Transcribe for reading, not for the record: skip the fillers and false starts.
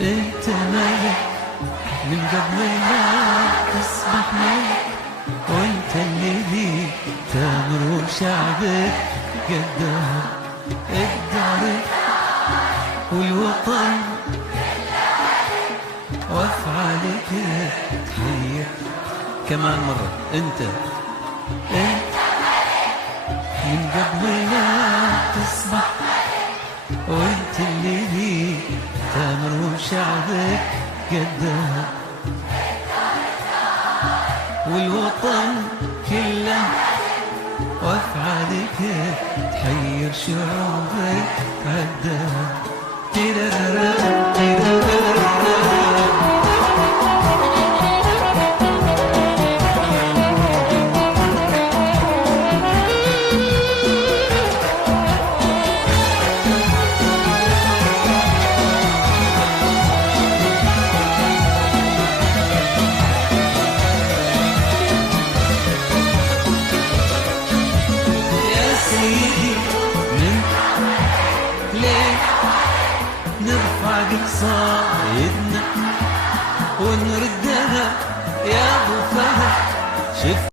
انت ملك من قبل ما تصبح ملك، وانت اللي ليك تامر وشعبك قدام الدار والوطن وافعالك تحية. كمان مرة انت من قبل ما تصبح، وانت اللي ليك تامر وشعبك قدام والوطن كله وافعالك تحير شعوبك عدام. نرفع قصايدنا ونردها يا ابو فهد. شف